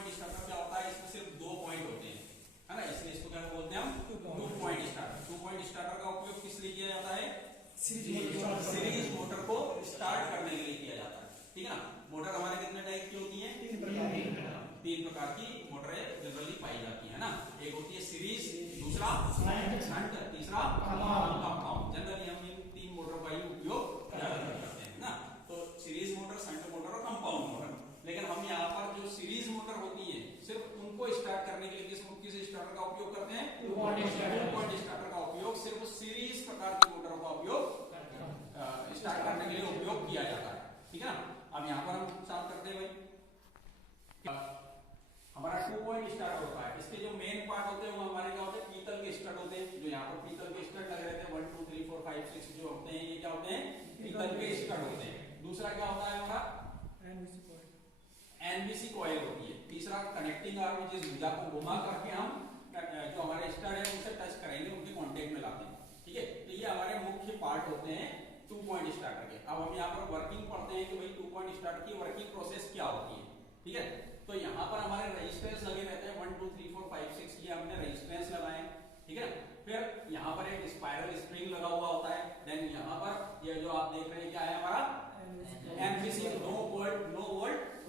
Point starter क्या होता है, इसमें सिर्फ 2 पॉइंट होते हैं, है ना, इसलिए इसको क्या बोलते हैं हम, 2 पॉइंट स्टार्टर। 2 पॉइंट स्टार्टर का उपयोग किस लिए किया जाता है, सीरीज मोटर को स्टार्ट करने के लिए किया जाता है, ठीक है ना। मोटर हमारे कितने टाइप की होती है, 3 प्रकार की मोटरें जनरली पाई जाती है ना। एक होती है सीरीज, दूसरा शंट, तीसरा कंपाउंड। जनरली हम इन 3 मोटरों का ही उपयोग करते हैं ना। तो सीरीज मोटर, शंट मोटर और कंपाउंड मोटर। लेकिन हम यहाँ पर जो सीरीज मोटर होती है सिर्फ उनको स्टार्ट करने के लिए किस स्टार्टर का उपयोग करते हैं, 2 पॉइंट स्टार्टर का उपयोग सिर्फ सीरीज प्रकार की मोटरों का उपयोग स्टार्ट करने के लिए उपयोग किया जाता है, ठीक है ना। अब यहाँ पर हम स्टार्ट करते हैं भाई, हमारा 2 पॉइंट स्टार्टर होता है। इसके जो मेन पार्ट होते हैं वो हमारे क्या होते हैं, पीतल के स्टड होते हैं। जो यहाँ पर पीतल के स्टड लगे रहते हैं 1 2 3 4 5 6 जो होते हैं, ये क्या होते हैं, पीतल के स्टड होते हैं। दूसरा क्या होता है हमारा, एनबीसी कॉइल होती है। तीसरा कनेक्टिंग आर्म, जिस भुजा को घुमा करके हम जो हमारे स्टड है उनसे टच करेंगे, उनके कांटेक्ट में लाते हैं, ठीक है। तो ये हमारे मुख्य पार्ट होते हैं 2 पॉइंट स्टार्टर के। अब हम यहाँ पर वर्किंग पढ़ते हैं कि भाई 2 पॉइंट स्टार्टर की वर्किंग प्रोसेस क्या होती है, ठीक है। तो यहाँ पर हमारे रेजिस्टेंस लगे रहते हैं 1 2 3 4 5 6, ये हमने रेजिस्टेंस लगाए, ठीक है। फिर यहाँ पर एक स्पाइरल स्प्रिंग लगा हुआ होता है। देन यहाँ पर ये जो आप देख रहे हैं क्या है हमारा, एनबीसी, नो वोल्ट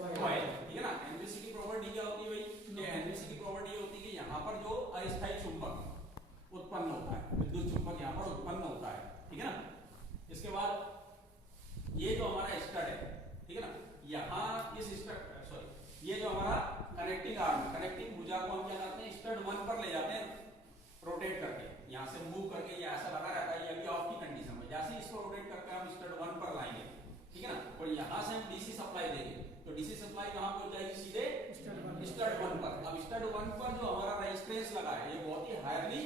कॉइल, ठीक है ना। एनबीसी की प्रॉपर्टी क्या होती है भाई, एनबीसी की प्रॉपर्टी होती है कि यहाँ पर जो अस्थायी चुंबक उत्पन्न होता है, विद्युत चुंबक यहाँ पर उत्पन्न होता है, ठीक है ना। इसके बाद ये जो हमारा स्टड है, ठीक है ना, यहाँ इस स्टड, ये जो हमारा कनेक्टिंग आर्म, कनेक्टिंग भुजा को हम क्या करते हैं, स्टड 1 पर ले जाते हैं रोटेट करके, यहाँ से मूव करके, ये ऐसा लगा रहता है, ये अभी ऑफ की कंडीशन में, जैसे इसको रोटेट करके हम स्टड 1 पर लाएंगे, ठीक है ना। और यहाँ से हम डीसी सप्लाई देंगे, तो डीसी सप्लाई कहाँ पहुंच जाएगी, सीधे स्टड 1 पर। अब स्टड 1 पर जो हमारा रेजिस्टेंस लगा है, ये बहुत ही हाईली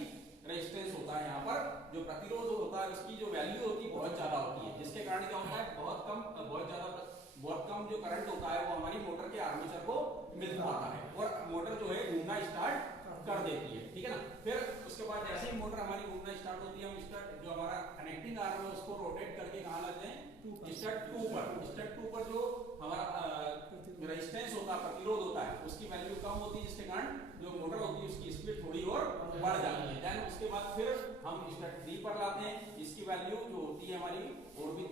रेजिस्टेंस होता है। यहाँ पर जो प्रतिरोध होता है उसकी जो वैल्यू होती है बहुत ज्यादा होती है, जिसके कारण क्या होता है, बहुत कम जो करंट होता है वो हमारी मोटर के आर्मेचर को मिल पाता है और मोटर जो है घूमना स्टार्ट कर देती है, ठीक है ना। फिर उसके बाद जैसे ही मोटर हमारी घूमना स्टार्ट होती है, हम स्टड जो हमारा कनेक्टिंग आर्म है उसको रोटेट करके कहाँ लाते हैं, स्टड 2 पर। स्टड 2 पर जो हमारा रेजिस्टेंस होता है, प्रतिरोध होता है, उसकी वैल्यू कम होती है, जिसके कारण जो मोटर होती है उसकी स्पीड थोड़ी और बढ़ जाती है। देन उसके बाद फिर हम स्टड 3 पर लाते हैं, इसकी वैल्यू जो होती है हमारी और भी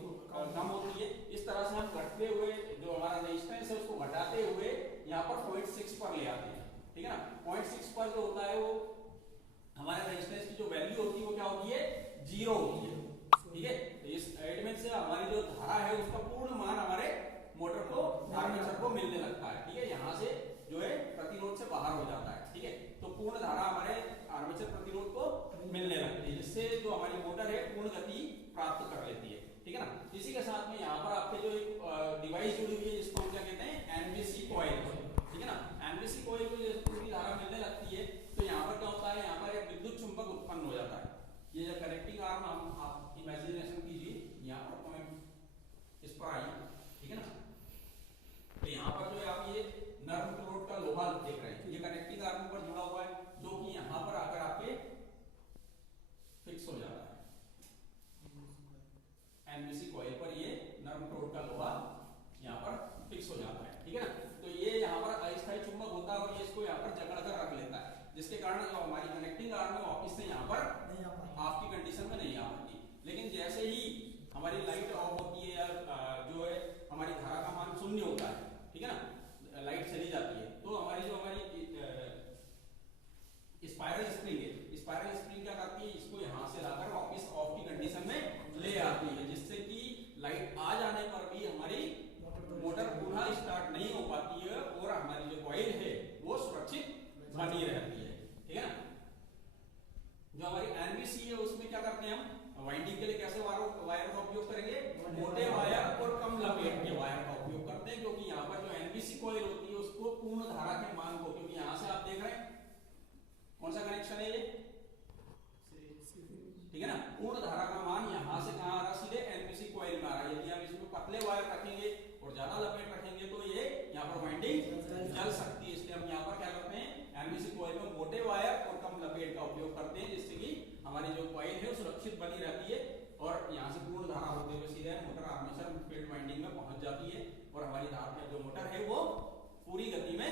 कम होती है। इस तरह से हम घटते हुए जो हमारा रेजिस्टेंस है उसको घटाते हुए यहाँ पर 0.6 पर ले आते हैं, ठीक है ना। 0.6 पर जो होता है वो हमारे रेजिस्टेंस की जो वैल्यू होती है वो क्या होती है, 0 होती है, ठीक है। तो इस एलिमेंट से हमारी जो धारा है उसका पूर्ण मान हमारे मोटर को, आर्मेचर को मिलने लगता है, ठीक है। यहाँ से जो है प्रतिरोध से बाहर हो जाता है, ठीक है। तो पूर्ण धारा हमारे आर्मेचर प्रतिरोध को मिलने लगती है, जिससे जो हमारी मोटर है पूर्ण गति प्राप्त कर लेती है, ठीक है ना। इसी के साथ में यहाँ पर आपके जो एक डिवाइस जुड़ी हुई है जिसको हम क्या कहते हैं, एनबीसी कॉइल, ठीक है ना। एनबीसी कॉइल को जब पूरी धारा मिलने लगती है तो यहाँ पर क्या होता है, यहाँ पर एक विद्युत चुंबक उत्पन्न हो जाता है। ये जो कनेक्टिंग आर्म आप इमेजिनेशन कीजिए, यहाँ पर पॉइंट इस पर आइए, ठीक है ना। तो यहाँ पर जो है आप ये नर्म रोड का लोहा देख रहे हैं, ये कनेक्टिंग आर्म पर जुड़ा हुआ है, जो कि यहाँ पर आकर आपके फिक्स हो जाता है। एनबीसी कॉइल पर ये नर्म रोड का लोहा यहाँ पर फिक्स हो जाता है, ठीक है ना। तो ये यहाँ पर अस्थायी चुंबक होता है और ये इसको यहाँ पर जकड़ कर रख लेता है, जिसके कारण जो हमारी कनेक्टिंग आर्म है वापिस से यहाँ पर आपकी कंडीशन में नहीं आ पाती। लेकिन जैसे ही हमारी लाइट ऑफ होती है या जो है हमारी धारा का मान 0 होता है, ठीक है ना, लाइट चली जाती है, तो हमारी जो हमारी स्पाइरल स्प्रिंग है, स्पाइरल स्प्रिंग क्या करती है, इसको यहाँ से लाकर वापस ऑफ की कंडीशन में ले आती है, जिससे कि लाइट आ जाने पर भी हमारी मोटर पुनः स्टार्ट नहीं हो पाती है और हमारी जो कॉइल है वो सुरक्षित बनी रहती है, ठीक है ना। जो हमारी एनबीसी है उसमें क्या करते हैं, हम वाइंडिंग के लिए कैसे वायर का उपयोग करेंगे, मोटे वायर और कम लपेट के वायर का उपयोग करते हैं, क्योंकि यहाँ पर जो एनबीसी कॉइल होती है उसको पूर्ण धारा के मान को, क्योंकि यहाँ से आप देख रहे हैं कौन सा कनेक्शन है ये, ठीक है ना, पूर्ण धारा का मान यहाँ से कहाँ आ रहा, सीधे एनबीसी कॉइल में आ रहा है। यदि हम इसमें पतले वायर रखेंगे और ज्यादा लपेट रखेंगे तो ये यहाँ पर वाइंडिंग जल सकती है, इसलिए हम यहाँ पर क्या करते हैं, एनबीसी कॉइल में मोटे वायर और कम लपेट का उपयोग करते हैं, जिससे कि हमारी जो कॉइल है वो सुरक्षित बनी रहती है और यहाँ से पूर्ण धारा होते हुए सीधे मोटर आर्मेचर फील्ड वाइंडिंग में पहुंच जाती है और हमारी धारा जो मोटर है वो पूरी गति में